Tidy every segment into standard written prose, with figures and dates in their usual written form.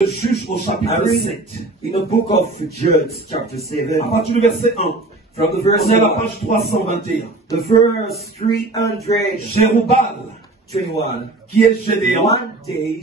Le juge au chapitre 7. In the book of Judges, chapter 7, À partir du verset 1. from the verse On est à la 1, page 321. the verse 321, Jérubal, qui est Gédéon, one day,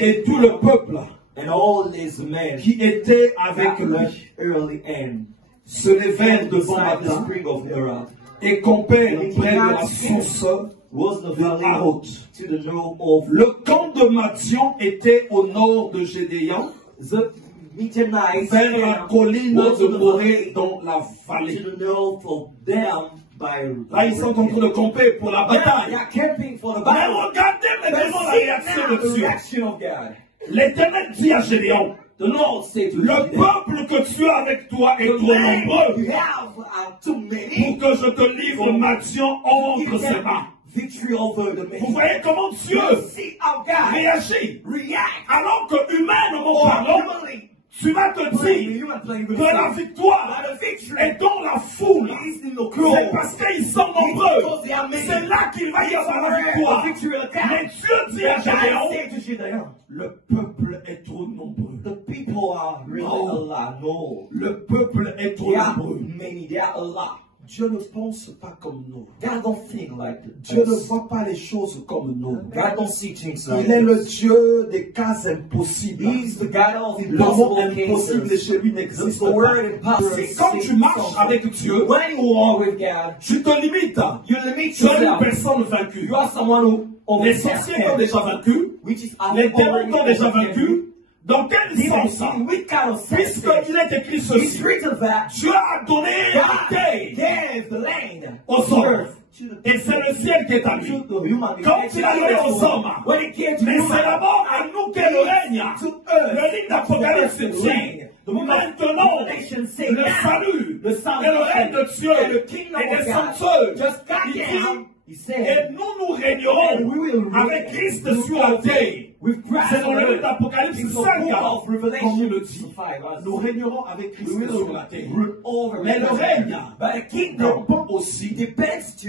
et tout le peuple and all his men qui était avec that lui much early and se levèrent devant beside the Mathan spring of Merah et campèrent près de la source was the de valley Harod. to the north of Le camp de Mathion était au nord de Gédéon, the Midianites, vers la colline was de to the Morée valley dans la vallée. to the north of them by Là, ils sont en train de camper pour la They bataille. are camping for the Mais battle. regardez maintenant la réaction de The Dieu. reaction of God. L'Éternel dit à Gédéon, The Lord said to le Gideon, peuple que tu as avec toi est the trop men nombreux you have are too pour many que je te livre Mathion entre give ses them mains. victory over the Vous men. voyez comment Dieu You see how God réagit. react. Alors que humainement Or parlant, humanly, tu vas te dire you are playing with que la victoire the victory est dans la foule. is in the C'est crowd. parce qu'ils sont nombreux. Because they are many. C'est là qu'il va y avoir la The victoire. victory will come. Mais Dieu dit à God Gédéon, said to Gideon, le peuple est trop nombreux. the people are really No. a lot. No. Le peuple est trop They are nombreux. many. They are a lot. Dieu ne pense pas comme nous. God don't think like Dieu ne us. voit pas les choses comme nous. God don't see things like Il est le us. Dieu des cas impossibles. He's the God of Le mot impossible impossible cases. chez lui n'existe The word pas. impossible. Si quand tu marches avec Dieu, When you walk with God, tu te limites. you limit Tu es une yourself. personne vaincue. You are someone who Les sorciers t'ont déjà vaincu. which is Les démons already t'ont déjà overcome. vaincu. Dans quel sens ça? In which kind of sense? Puisqu'il est écrit It's ceci. written that Dieu a donné God l'hérité gave the land aux to hommes. earth. Et c'est le ciel qui est à lui. To the human being. Quand il a donné aux hommes, When it came to mais c'est human, d'abord à nous qu'est le règne. to earth, Le livre d'Apocalypse to dit, reign. The book of maintenant, Revelation says le now, salut the et salvation le règne de Dieu and the kingdom est of descendu. God just got Il down. He dit, said, et nous and régnerons we will reign avec Christ sur la terre. with Christ C'est dans on le livre earth. d'Apocalypse In the 5, book of comme il Revelation le dit. 5, Nous régnerons avec Christ we sur will la terre. rule over Mais le règne but the kingdom dépend aussi depends to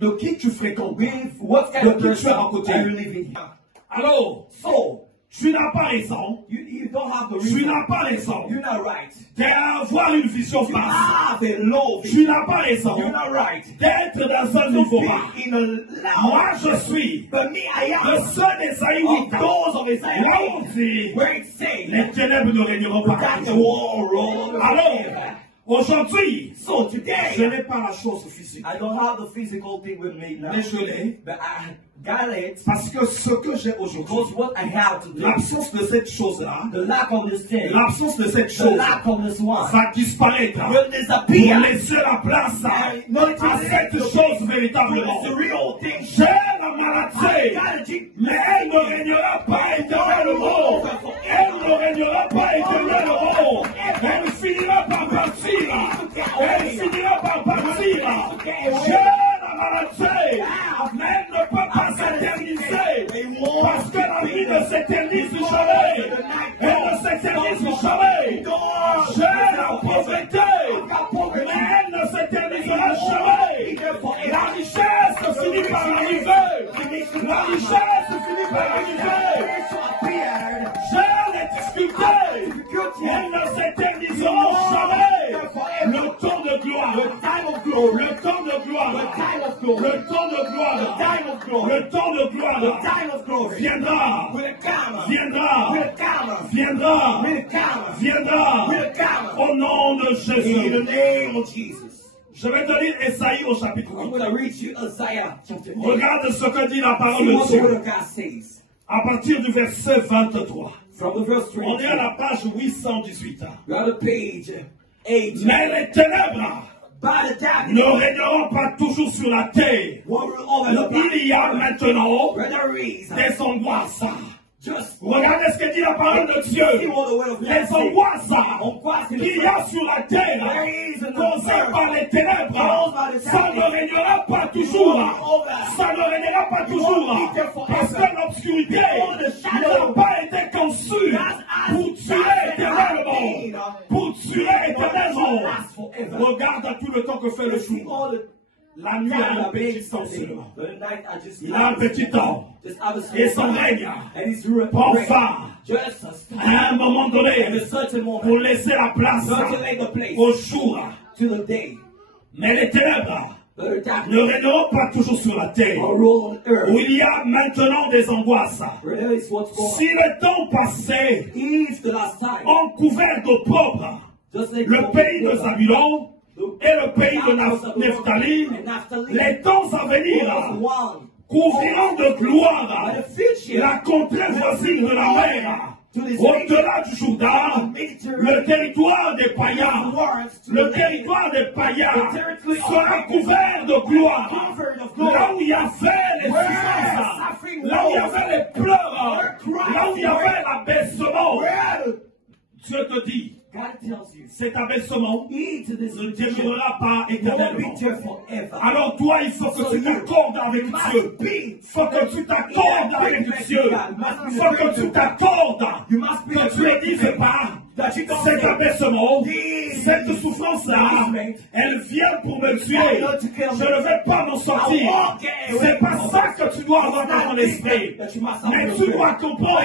de qui tu fréquentes, with what kind de of qui tu es person à côté. are you living. Alors, tu n'as pas raison. You don't have the Tu reason. n'as pas raison You're not right. d'avoir une vision You basse. have a low vision. Tu n'as pas raison You're not right. d'être dans un To niveau bas. be in a Moi, loud. je suis But me, I le am seul d'Esaïe of 8. those of Isaiah Là où on dit, where it says les ténèbres ne régneront pas. that the wall rolled Alors, over. aujourd'hui, So je today, n'ai pas la chose physique, I don't have the physical thing with me now. mais je l'ai But I got it parce que ce que j'ai aujourd'hui, because what I have to do, l'absence de cette chose-là, the lack of this thing, l'absence de cette the chose lack of this one, va disparaître will pour disappear. laisser la place à No, it cette is chose véritablement. the real thing. J'ai la maladie, Got it. mais elle ne régnera pas éternellement. Elle ne régnera pas éternellement. Elle finira par partir. Elle finira par partir. J'ai la maladie, mais elle ne peut pas s'éterniser. Parce que la vie ne s'éternise jamais. Elle ne s'éternise jamais. J'ai la pauvreté, mais elle ne s'éternisera jamais. La richesse finit par arriver. La richesse finit par arriver. J'ai les difficultés, elles ne s'éterniseront jamais. Le temps de gloire, le temps de gloire, le temps de gloire, le temps de gloire viendra, viendra au nom de In the Jésus. name of Jesus. Je vais te lire Esaïe au chapitre I'm 8. going to read you Isaiah chapter 8. Regarde ce que dit la See parole what de the word Dieu of God says. à partir du verset 23. From the verse On est 20. à la page 818. We're on the page 8. Mais les ténèbres By the darkness, ne régneront pas toujours sur la terre. what will over the Il y a maintenant where there is des angoisses. just Regardez ce que dit la parole de see Dieu. what the word of God Les says. angoisses On croit qu'il qu'il y a sur la terre, causées par les ténèbres, ça ne régnera pas toujours. Ça ne régnera pas toujours. Parce que l'obscurité n'a pas été conçue pour tuer éternellement. Pour tuer éternellement. Regarde à tout le temps que fait le jour. La nuit a un petit temps seulement. Il a un petit temps. Et son règne, enfin, Just a stop. À un moment At donné, a certain pour moment. laisser la place Not to make the place au jour. to the day. Mais les ténèbres But the ne darkness régneront pas toujours sur la terre, are rule on où earth. il y a maintenant des angoisses. Where there is what's going on. Si le temps passé If the last time. ont couvert d'opprobre Just like le pays de Zabulon et le pays de Nephtali, les temps à venir one. couvriront de gloire But the future. la contrée voisine de la mer. Au-delà du Jourdain, le territoire des païens, le territoire des païens sera couvert de gloire. Là où il y avait les souffrances, là où il y avait les pleurs, là où il y avait l'abaissement, Dieu te dit, God tells you. cet abaissement Eat this ne demeurera pas It won't éternellement. be there forever. Alors toi, il faut que tu t'accordes avec Dieu. Il faut que tu t'accordes avec Dieu. Il faut que tu t'accordes. You must be Que tu ne dises pas, cet abaissement, cette souffrance-là, elle vient pour me tuer. Je ne vais pas m'en sortir. C'est pas ça que tu dois avoir dans ton esprit. Mais tu dois comprendre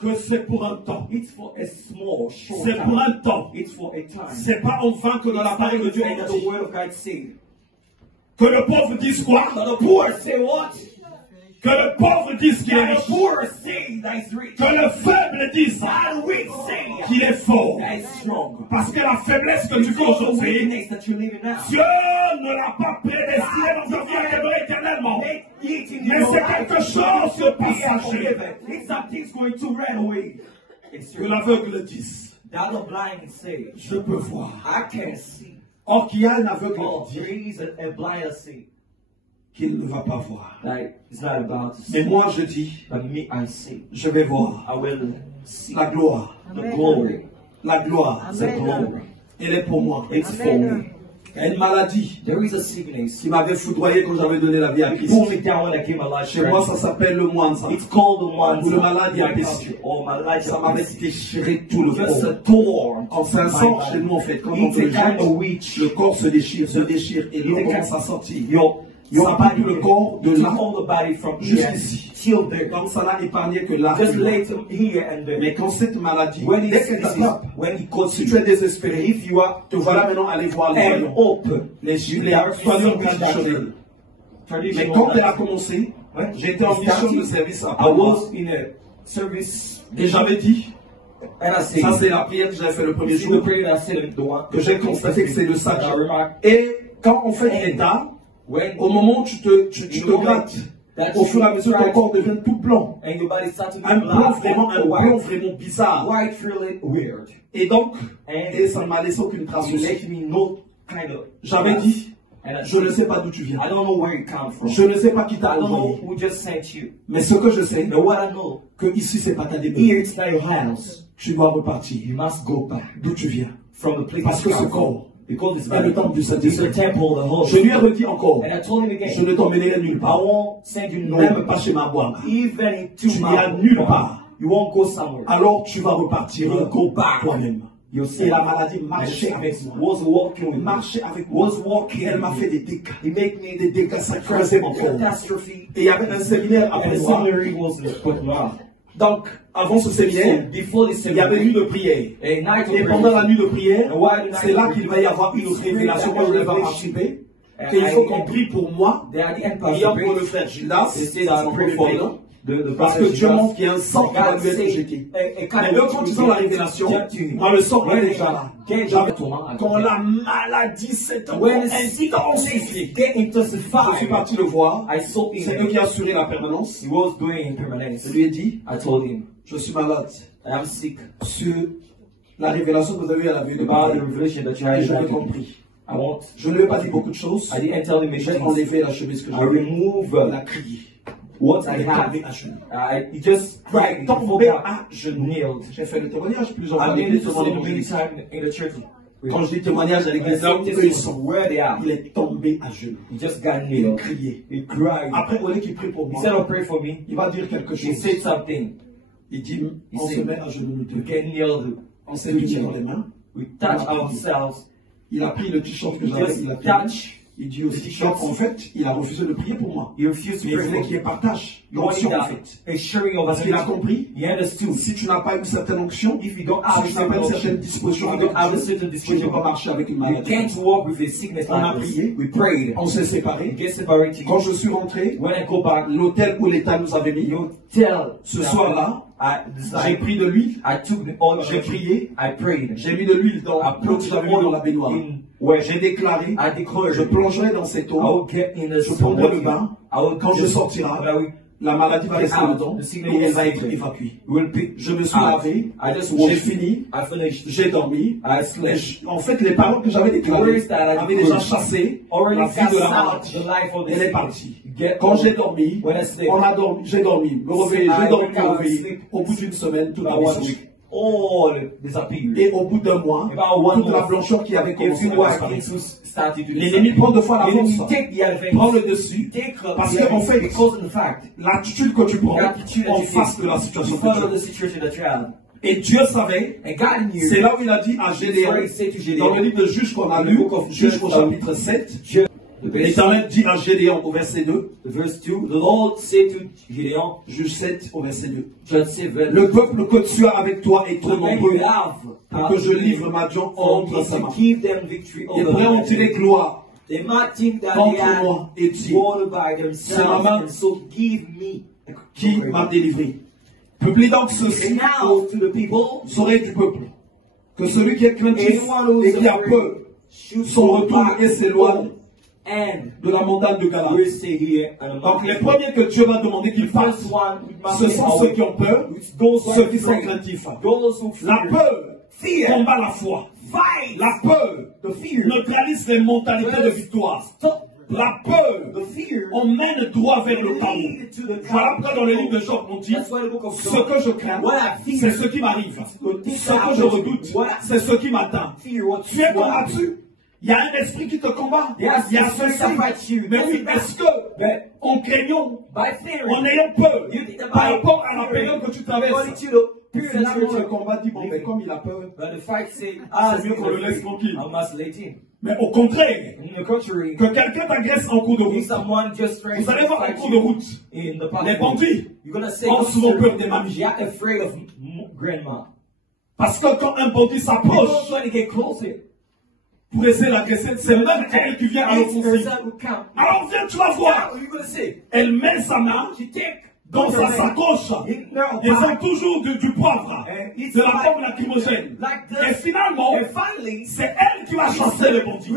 que c'est pour un temps. It's for a small, short C'est pour un temps. It's for a time. C'est pas enfin que dans la parole de Dieu, il That dit the word of God said. que le pauvre dise quoi? But the poor say what? Que le pauvre dise qu'il est That the riche. poor say that is rich. Que le faible dise That the weak say qu'il est fort. that is strong. Parce que la faiblesse que tu fais The aujourd'hui, weakness that you're living now. Dieu ne l'a pas prédestiné dans ta vie à demeurer éternellement. Mais c'est quelque chose de passager. It's something's going to run away. It's Que l'aveugle dise, that the blind say, je peux voir. I can see. Or qu'il y a un aveugle Oh, qui dit there is a blind say qu'il ne va pas voir. that it's not about to Mais see. moi je dis, But me, I see. je vais voir I will see la gloire. the glory. La gloire, The glory. elle est pour moi. It's for me. Il y a une maladie There is a sickness. qui m'avait foudroyé quand j'avais donné la vie à It Christ. pulled me down when I gave my life Chez moi, ça s'appelle le moine. It's called the one Ou le malade diabétique. or my life. Ça m'avait déchiré tout le Just a corps. thorn. En 500, chez nous, en fait, quand on It's te a le kind jette, of witch. le corps se déchire et l'eau commence à sortir. Your Ça part le corps de là hold the body from jusqu'ici. till there. Donc ça n'a épargné que là. Just lay it here and there. Mais quand cette maladie, When dès it's qu'elle t'attrape, when he calls si you, tu es désespéré, if you are te voilà maintenant aller voir les and voyants. open, Les soignants traditionnels. Mais quand elle a commencé, j'étais en mission de service à I Panama. was in a service Et j'avais dit, and I said, ça c'est la prière que j'avais fait le premier this is the jour, prayer that I said the one que j'ai constaté que c'est le sac. I remarked Et quand on fait l'état, when au moment où tu te grattes, au fur et à mesure ton corps devient tout blanc. and your body starts to Un be blanc vraiment, un blanc white, vraiment bizarre. white really weird. Et donc, And et ça ne m'a laissé aucune trace you aussi. let me know kind of. J'avais dit, And I je ne said, sais pas d'où tu viens. I don't know where it comes from. Je ne sais pas qui I t'a don't know envoyé. who just sent you. Mais ce que je sais, But what I know, que ici c'est pas ta here demeure. it's not your house. Tu dois repartir. You must go back D'où tu viens. from the place Parce que you ce come from. corps Because it's est le temple du It's the Saint-Esprit. temple of the Holy Je lui ai Spirit. redit encore, And I told him je again, ne t'emmènerai nulle I part. won't send you Même nowhere. pas chez ma boîte. Even to Tu n'iras my nulle part. You won't go somewhere. Alors tu vas repartir You'll go back. toi-même. You'll Et say la maladie marchait avec moi. was walking with me. Marchait avec Was moi. walking. Elle m'a fait des dégâts. He made me Des dégâts, ça creusait mon corps. catastrophe. Et il y avait un séminaire And après the moi. seminary was put now. Donc, avant ce séminaire, Before the il y avait une seminary, nuit de prière. a night of Et pendant la prayer. nuit de prière, And while the night c'est là of qu'il va prayer, y avoir une révélation. Moi, je ne vais pas participer. And Qu'il faut I- qu'on prie pour moi. They are the end Prions pastor pour le frère Gildas. They say that I pray for you. Parce que Dieu montre qu'il y a un sang qui va lui être jeté. Mais eux, quand ils ont la révélation, moi, le sang est déjà là. Quand la maladie s'est intensifiée, je suis parti le voir. I saw C'est eux him. qui assuraient la permanence. He was doing permanence. Je lui ai dit, I told him, je suis malade. I am sick. Sur la révélation que vous avez eu à la vue de About the Dieu. revelation that you Et had. je l'ai compris. I want. Je ne lui ai pas dit beaucoup de choses. I didn't tell him many J'ai things. enlevé la chemise que I j'avais. remove La crié. what Elle I est had. tombée à genoux. He just cried. He Tombé forgot. à genoux. Kneeled. J'ai fait le témoignage plusieurs fois. I've been L'église to devant so many l'évangile. times in the church. Quand je dis témoignage à l'église, là où eux ils sont, Where they are. il est tombé à genoux. He just got Il kneeled. criait. He cried. Après, au lieu qu'il prie pour He moi, said, "Oh, pray for me." il va dire quelque He chose. said something. Il dit, on se met à genoux nous We deux. can kneel. On s'est mis dans les mains. We touch ourselves. Il a pris le t-shirt que We j'avais, just il a pris. touch Il dit aussi, donc en fait, il a refusé de prier pour moi. He refused to Mais il pray voulait for qu'il y ait me. partage, He wanted l'onction en that fait. a sharing of Parce qu'il a anointing. compris, He understood. si tu n'as pas une certaine onction, If you don't have si tu a n'as pas une certain certaine onction, disposition if you avec don't have a Dieu, certain tu ne disposition, peux pas marcher avec une you maladie. can't walk with a sickness On a like this. prié. We prayed. On s'est We séparés. get separated. Quand je suis rentré, When I go back, l'hôtel où l'État nous avait mis, you tell ce soir-là, j'ai pris de l'huile, I took the oil, j'ai prié, I prayed. j'ai mis de l'huile dans I l'eau put que the j'avais mis dans la oil baignoire. in where J'ai déclaré, I declared, je plongerai dans cette I eau, will get in the je prendrai le water. bain, I will quand je sortira, la maladie va rester dedans et elle va être évacuée. Je me suis lavé, j'ai fini, I finished. j'ai dormi. I slept. En fait, les paroles que j'avais déclarées avaient déjà chassé la vie de la maladie. Elle est partie. Quand j'ai dormi, j'ai dormi, j'ai dormi. Au bout d'une semaine, tout a disparu. All disappeared. Et au bout d'un mois, toute la blancheur qui avait commencé à disparaître. L'ennemi prend deux fois l'avance, prend le dessus, parce qu'en fait, l'attitude que tu prends en face de la situation que tu as. Et Dieu savait, c'est là où il a dit à Gédéon, dans le livre de Juges qu'on a lu, Juges au chapitre 7, l'Éternel dit à Gédéon au verset 2, the Lord said to Gideon, Juges 7 au verset 2, le peuple que tu as avec toi est trop nombreux pour que je livre ma Dieu entre sa main. Et prêt en tirer gloire contre moi et dire, c'est ma main qui m'a délivré. Publie donc ceci aux oreilles du peuple, que celui qui est craintif et qui a peur son retour et s'éloigne de la montagne de Galaad. Donc les premiers que Dieu va demander qu'ils fassent, ce sont ceux qui ont peur, ceux qui sont craintifs. La peur combat la foi. La peur neutralise les mentalités de victoire. La peur emmène droit vers le chaos. Voilà pourquoi dans le livre de Job on dit, ce que je crains, c'est ce qui m'arrive. Ce que je redoute, c'est ce qui m'attend. Tu es combattu. Il y a un esprit qui te combat. Il y a ceci. Mais oui, est-ce que, en craignant, en ayant peur, par rapport à la période que tu traverses, finalement le combat dit, bon, mais comme il a peur, c'est mieux qu'on le laisse tranquille. Mais au contraire, que quelqu'un t'agresse en cours de route, vous allez voir en cours de route, les bandits ont souvent peur des mamies. Parce que quand un bandit s'approche, pour essayer d'agresser, c'est même elle qui vient à l'offensive. Alors viens, tu vas voir. Elle met sa main dans sa sacoche. Ils ont toujours du poivre, de la pomme lacrymogène. Et finalement, c'est elle qui va chasser les bandits.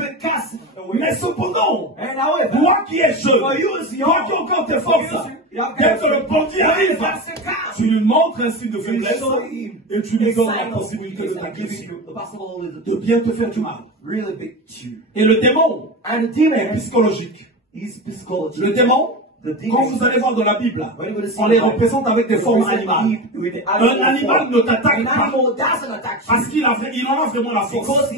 Mais cependant, toi qui es jeune, toi qui as encore tes forces, dès que le bandit arrive, tu lui montres un signe de faiblesse et tu lui donnes la possibilité de t'agresser, de bien te faire du mal. Et le démon est psychologique. Le démon, quand vous allez voir dans la Bible, on les représente avec des formes animales. Un animal ne t'attaque pas parce qu'il en a vraiment la force.